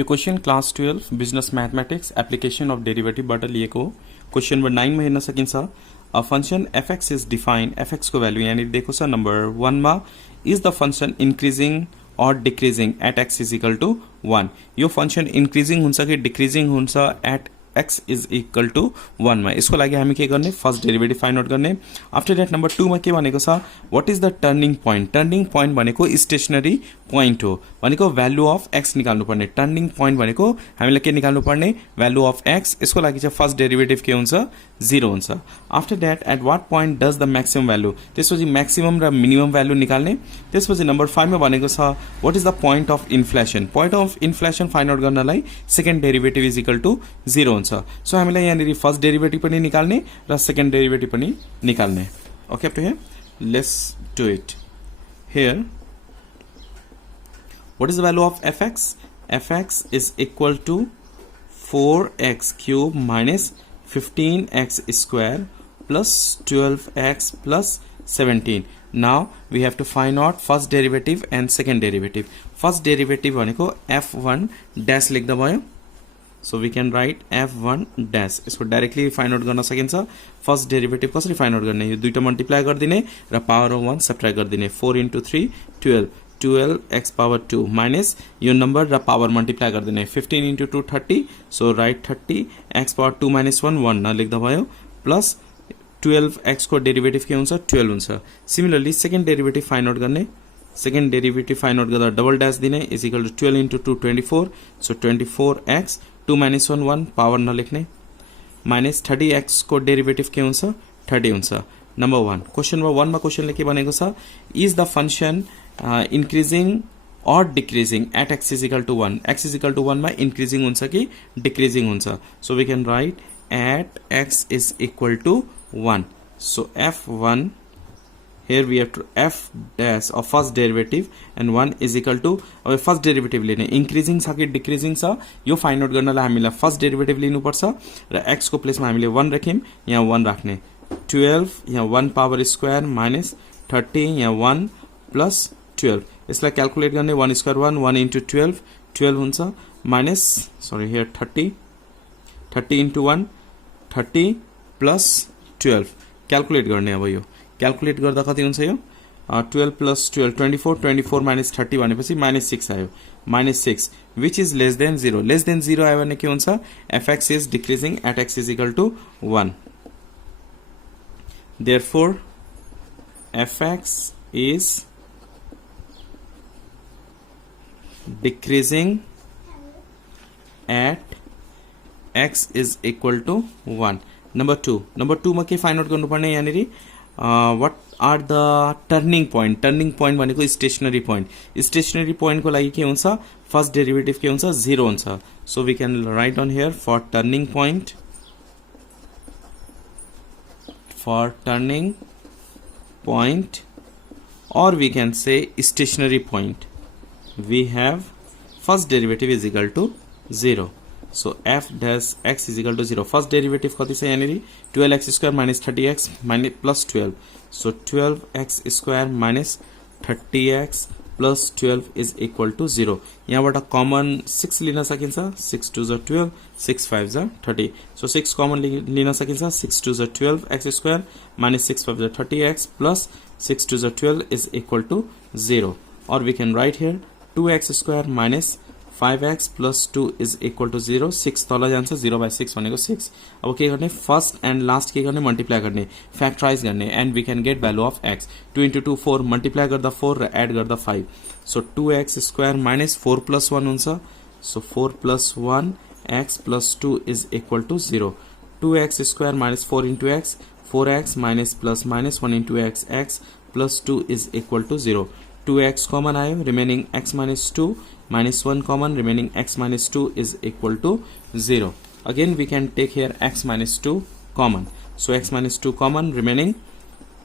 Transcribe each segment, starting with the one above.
यो question class 12 business mathematics application of डेरिवेटिभबाट लिएको हो। क्वेश्चन नंबर 9 मा हेर्न सकिन्छ। A function fx is defined, fx को भ्यालु यहाँ दिएको छ। नंबर 1 मा is the function increasing or decreasing at x is equal to 1। यो फंक्शन इंक्रीजिंग हुन्छ कि डिक्रीजिंग हुन्छ at x is equal to 1 मा। यसको लागि हामी के गर्ने, फर्स्ट डेरिवेटिभ फाइन्ड आउट गर्ने। आफ्टर दैट नंबर 2 मा के भनेको छ, what is the turning point. Turning point भनेको स्टेशनरी पॉइंट हो, भनेको भ्यालु अफ x निकाल्नु पर्ने। टर्निंग पॉइंट भनेको हामीले के निकाल्नु पर्ने, भ्यालु अफ x। यसको लागि चाहिँ फर्स्ट डेरिवेटिभ के हुन्छ, 0 हुन्छ। After that at what point does the maximum value, त्यसपछि मैक्सिमम र मिनिमम भ्यालु निकाल्ने। त्यसपछि नंबर 5 मा भनेको छ, what is the point of inflection. Point of inflection find out गर्नलाई second derivative is equal to 0 हुन्छ। सो हामीलाई यहाँनिर फर्स्ट डेरिवेटिभ पनि निकाल्ने र सेकेन्ड डेरिवेटिभ पनि निकाल्ने। Okay, up to here let's do it. Here what is the value of fx? fx is equal to 4x cube minus 15x square plus 12x plus 17. Now we have to find out first derivative and second derivative. First derivative भनेको f1 dash लेख्दा भयो। So we can write f1 dash। यसको directly find out गर्न सकिन्छ। First डेरिवेटिभ कसरी find out गर्ने, यो दुईटा मल्टिप्लाई गरिदिने र पावर अफ 1 सब्ट्र्याक्ट गरिदिने। 4 into 3 12, 12x power 2 माइनस यो नंबर र पावर मल्टिप्लाई गरिदिने। 15 into 2 30, so right 30 x power 2 minus 1 1 नलेख्दा भयो, प्लस 12x को डेरिवेटिभ के हुन्छ, 12 हुन्छ। Similarly second derivative find out गर्ने। सेकेन्ड डेरिवेटिभ फाइन्ड आउट गर्दा डबल डैश दिने is equal to 12 into 2 24, so 24x 2 minus 1 1 power नलेख्ने, माइनस 30x को डेरिवेटिभ के हुन्छ, 30 हुन्छ। नंबर 1 क्वेश्चन नंबर 1 मा क्वेश्चनले के भनेको छ, is the function increasing or decreasing at x is equal to 1। x is equal to 1 मा इंक्रीजिंग हुन्छ कि डिक्रीजिंग हुन्छ। So we can write at x is equal to 1। सो f1 here we have to f dash of first derivative and 1 is equal to, अब first डेरिवेटिभ लिने increasing छ कि decreasing छ यो फाइन्ड आउट गर्नलाई हामीलाई फर्स्ट डेरिवेटिभ लिनुपर्छ र x को प्लेसमा हामीले 1 राख्यौं, यहाँ 1 राख्ने। 12 यहाँ 1 पावर स्क्वायर माइनस 30 यहाँ 1 प्लस 12, यसलाई क्याल्कुलेट गर्ने। 1 स्क्वायर 1 into 12 12 हुन्छ, minus sorry here 30 into 1 30 plus 12 calculate गर्ने। अब यो क्याल्कुलेट गर्दा कति हुन्छ, यो 12 प्लस 12 24, 24 माइनस 30 भनेपछि माइनस 6 आयो, minus 6 which is less than 0। Less than 0 आयो भने के हुन्छ, fx is decreasing at x is equal to 1। therefore fx is decreasing at x is equal to 1। Number 2 मा के फाइन्ड आउट गर्नुपर्ने, यहाँनिर what are the turning point। Turning point भनेको stationary point. Stationary point को लागि के हुन्छ, first डेरिवेटिभ के हुन्छ, 0 हुन्छ। So we can write on here for turning point, or we can say stationary point, we have first derivative is equal to 0। so f dash x is equal to 0। First derivative कति छ, यहाँनिर 12x square minus 30x minus plus 12, so 12x square minus 30x plus 12 is equal to 0। यहाँबाट common 6 लिन सकिन्छ, 6 2 12, 6 5 30, so 6 common लिन सकिन्छ। 6 2 12 x square minus 6 5 30x plus 6 2 12 is equal to 0। Or we can write here 2x square minus 5x plus 2 is equal to 0। 6 तल जान्छ, 0/6 भनेको 6। अब के गर्ने, फर्स्ट एंड लास्ट के गर्ने, मल्टिप्लाई गर्ने, फ्याक्टराइज गर्ने, and we can get value of x। 2 into 2 4, multiply गर्दा 4 र एड गर्दा 5, so 2x square minus 4 plus 1 हुन्छ, so 4 plus 1 x plus 2 is equal to 0। 2x square minus 4 into x, 4x minus plus minus 1 into x, x plus 2 is equal to 0। 2x common आयो, remaining x minus 2 minus 1 common, remaining x minus 2 is equal to 0। again we can take here x minus 2 common, so x minus 2 common, remaining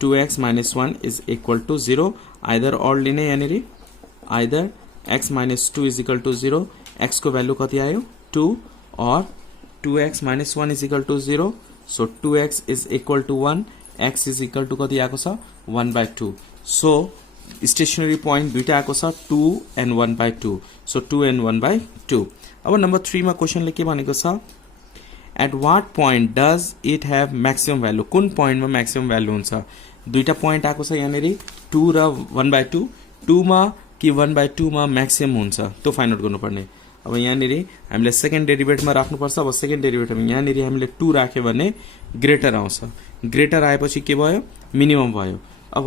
2x minus 1 is equal to 0। either or लिने, यानी either x minus 2 is equal to 0, x को value कति आयो 2, और 2x minus 1 is equal to 0, so 2x is equal to 1, x is equal to कति आएको छ 1/2। so stationery point दुईटा आएको छ 2 and 1/2 सो 2 and 1/2 अब नम्बर 3 मा क्वेशनले के भनेको छ at what point does it have maximum value कुन पोइन्टमा म्याक्सिमम भ्यालु हुन्छ दुईटा पोइन्ट आएको छ यहाँनेरि 2 र 1/2 2 मा कि 1/2 मा म्याक्सिमम हुन्छ त्यो फाइन्ड आउट गर्नुपर्ने अब यहाँनेरि हामीले सेकेन्ड डेरिभेटिभमा राख्नुपर्छ अब सेकेन्ड डेरिभेटिभमा यहाँनेरि हामीले 2 राख्यो भने ग्रेटर आउँछ ग्रेटर आएपछि के भयो मिनिमम भयो अब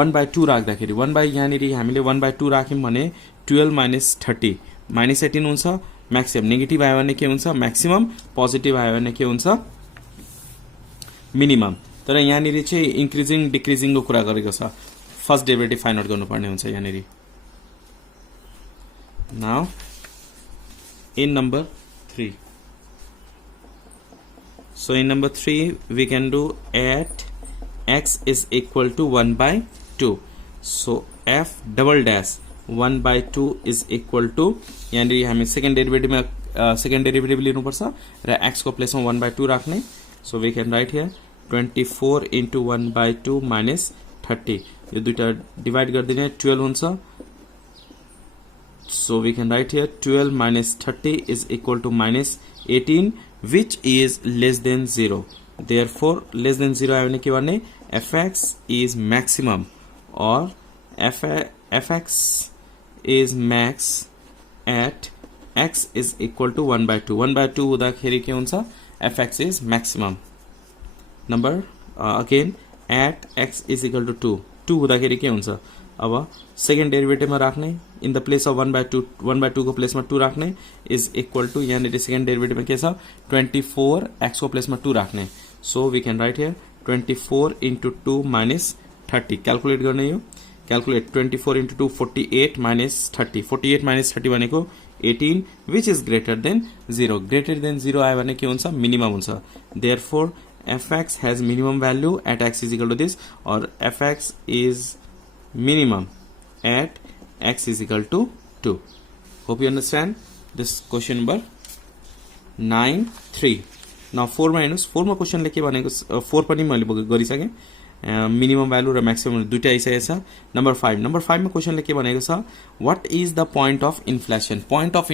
1/2 राख्दाखेरि 1 यहाँनेरि हामीले 1/2 राख्यौं भने 12 minus 30 minus 18 हुन्छ म्याक्सिमम नेगेटिभ आयो भने के हुन्छ म्याक्सिमम पोजिटिभ आयो भने के हुन्छ मिनिमम तर यहाँनेरि चाहिँ इन्क्रिजिङ डिक्रिजिङको कुरा गरेको छ फर्स्ट डेरिभेटिभ फाइन्ड आउट गर्नुपर्ने हुन्छ यहाँनेरि now in number 3 so in number 3 we can do at x is equal to 1/2 so f double dash 1/2 is equal to यानी हामी सेकेन्ड डेरिभेटिभ में सेकेन्ड डेरिभेटिभ लिनु पर्छ र x को प्लेस में 1/2 राख्ने so we can write here 24 into 1/2 minus 30 यो दुईटा डिवाइड गर्दिने 12 हुन्छ so we can write here 12 minus 30 is equal to minus 18 which is less than 0 therefore less than 0 आयो भने के भन्ने fx is maximum or fx is max at x is equal to 1/2 1/2 हुँदाखेरि के हुन्छ fx is maximum number again at x is equal to 2 2 हुँदाखेरि के हुन्छ अब सेकेन्ड डेरिभेटिभ में राख्ने इन द प्लेस अफ 1/2 को प्लेस में 2 राख्ने इज इक्वल टू यहाँ सेकेन्ड डेरिभेटिभ में के छ 24 x को प्लेस में 2 राख्ने so we can write here 24 into 2 minus 30 calculate गर्ने यो क्याल्कुलेट 24 into 2 48 minus 30 48 minus 30 भनेको 18 which is greater than 0 greater than 0 आयो भने के हुन्छ मिनिमम हुन्छ therefore fx has minimum value at x is equal to this or fx is minimum at x is equal to 2 hope you understand this question number 9(3) now 4 मा हेर्नुस् 4 मा क्वेशनले के भनेको 4 पनि मैले गरिसके मिनिमम भ्यालु र म्याक्सिमम दुईटा आइसकेको छ नम्बर 5 मा क्वेशनले के भनेको छ what is the point of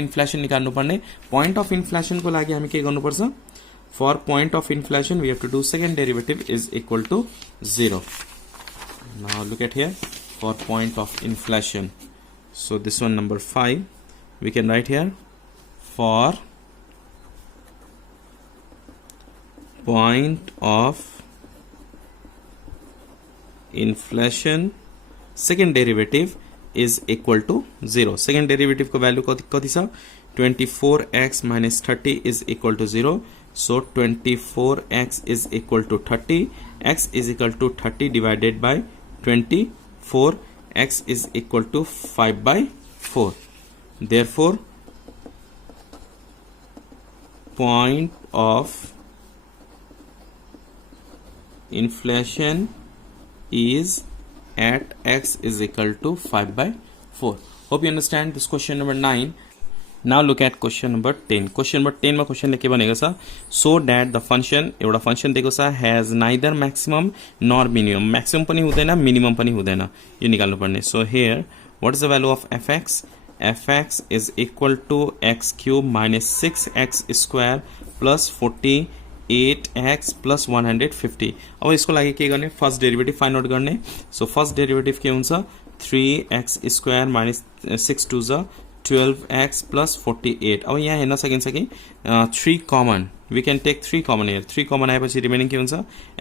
inflation निकाल्नु पर्ने पोइन्ट अफ इन्फ्लेसन को लागि हामी के गर्नुपर्छ for point of inflection we have to do second derivative is equal to 0 now look at here for point of inflation so this one number 5 we can write here for point of inflation second derivative is equal to 0 second derivative को value कति छ 24x minus 30 is equal to 0 so 24x is equal to 30 x is equal to 30 divided by 24 x is equal to 5/4 therefore point of inflation is at x is equal to 5/4 hope you understand this question number 9 now look at question number 10 question number 10 मा क्वेशनले के भनेको छ so that the function एउटा function दिएको छ has neither maximum nor minimum maximum पनि हुँदैन minimum पनि हुँदैन यो निकाल्नु पर्ने so here what is the value of fx is equal to x cube minus 6x square plus 48x plus 150 अब यसको लागि के गर्ने फर्स्ट डेरिभेटिभ फाइन्ड आउट गर्ने so फर्स्ट डेरिभेटिभ के हुन्छ 3x square minus 6 2 जा 12x plus 48 अब यहाँ हेर्न सकिन्छ कि 3 common we can take 3 common here 3 common आएपछि रिमेनिङ के हुन्छ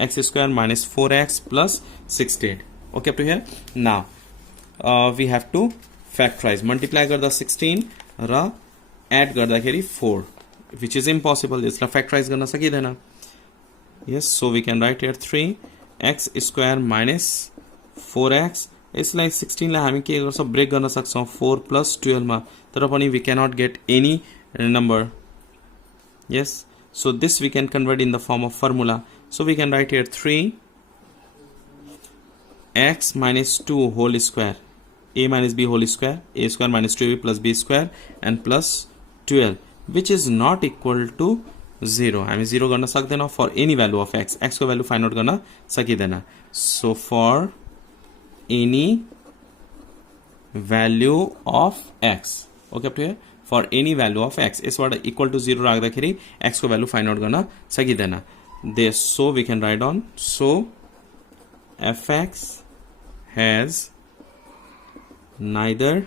x square minus 4x plus 16 okay up to here now we have to factorize multiply गर्दा 16 र एड गर्दाखेरि 4 which is impossible यसलाई factorize गर्न सकिदैन yes so we can write here 3x square minus 4x यसलाई 16 लाई हामी के गर्छ ब्रेक गर्न सक्छौं 4 plus 12 मा तर पनि we cannot get any number yes so this we can convert in the form of formula so we can write here 3x minus 2 whole square a minus b whole square a square minus 2b plus b square and plus 12 which is not equal to 0 हामी 0 गर्न सक्दैनौं for any value of x x को value find out गर्न सकिदैन so for any value of x. Okay up to here, for any value of x यसबाट equal to 0 राख्दाखेरि x को value find out गर्न सकिदैन. So we can write on, so fx has neither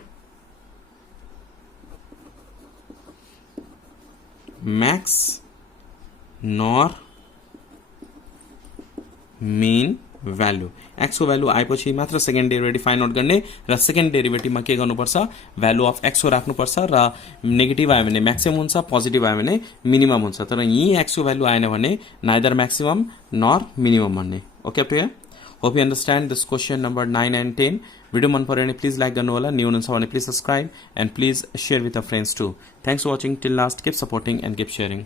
max nor mean value. x को value आएपछि मात्र second derivative find out गर्ने र सेकेन्ड डेरिभेटिभमा के गर्नुपर्छ, भ्यालु अफ x को राख्नुपर्छ र नेगेटिभ आयो भने म्याक्सिमम हुन्छ, पोजिटिभ आयो भने मिनिमम हुन्छ. तर यही x को भ्यालु आएन भने नाइदर म्याक्सिमम नर मिनिमम भन्ने. Okay up to here. Hope you understand this question number 9 and 10. Video मन पर्यो भने प्लिज लाइक गर्नु होला, न्यू हुनुहुन्छ भने please subscribe and please share with a friends too. Thanks for watching till last. Keep supporting and keep sharing.